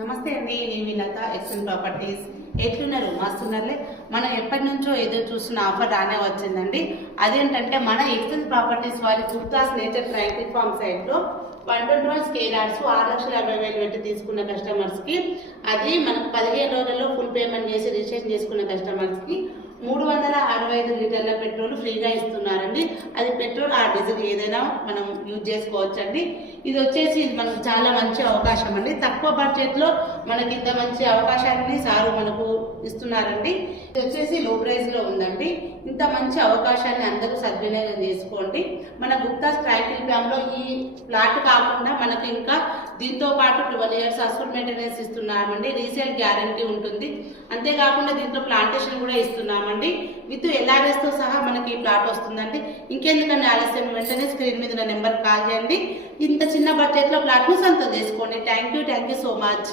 నమస్తే అండి, నేను మీ లత ఎక్సెల్ ప్రాపర్టీస్. ఎట్లున్నారు? మస్తున్నారులే. మనం ఎప్పటి నుంచో ఎదురు చూస్తున్న ఆఫర్ రానే వచ్చిందండి. అదేంటంటే మన ఎక్సెల్ ప్రాపర్టీస్ వారి గుప్తాస్ నేచర్ ట్రాంక్విల్ ఫార్మ్ సైట్లో 121 స్కేర్ యార్డ్స్ 6,60,000 పెట్టి తీసుకున్న కస్టమర్స్కి, అది మనకు 15 రోజుల్లో ఫుల్ పేమెంట్ చేసి రిజిస్ట్రేషన్ చేసుకున్న కస్టమర్స్కి 365 లీటర్ల పెట్రోల్ ఫ్రీగా ఇస్తున్నారండి. అది పెట్రోల్ ఆ డీజిల్ ఏదైనా మనం యూజ్ చేసుకోవచ్చండి. ఇది వచ్చేసి మనకు చాలా మంచి అవకాశం అండి. తక్కువ బడ్జెట్లో మనకి ఇంత మంచి అవకాశాన్ని సారు మనకు ఇస్తున్నారండి. ఇది వచ్చేసి లో ప్రైస్లో ఉందండి. ఇంత మంచి అవకాశాన్ని అందరూ సద్వినియోగం చేసుకోండి. మన గుప్తాస్ ట్రాంక్విల్ ఫామ్లో ఈ ప్లాట్ కాకుండా మనకు ఇంకా దీంతో పాటు 12 years అసలు మెయింటెనెన్స్ ఇస్తున్నామండి. రీసేల్ గ్యారంటీ ఉంటుంది. అంతేకాకుండా దీంట్లో ప్లాంటేషన్ కూడా ఇస్తున్నామండి. విత్ ఎల్ఆర్ఎస్తో సహా మనకి ఈ ప్లాట్ వస్తుందండి. ఇంకెందుకని ఆలస్యం, వెంటనే స్క్రీన్ మీద ఉన్న నెంబర్ కాల్ చేయండి. ఇంత చిన్న బడ్జెట్లో ప్లాట్ను సొంతం చేసుకోండి. Thank you so much.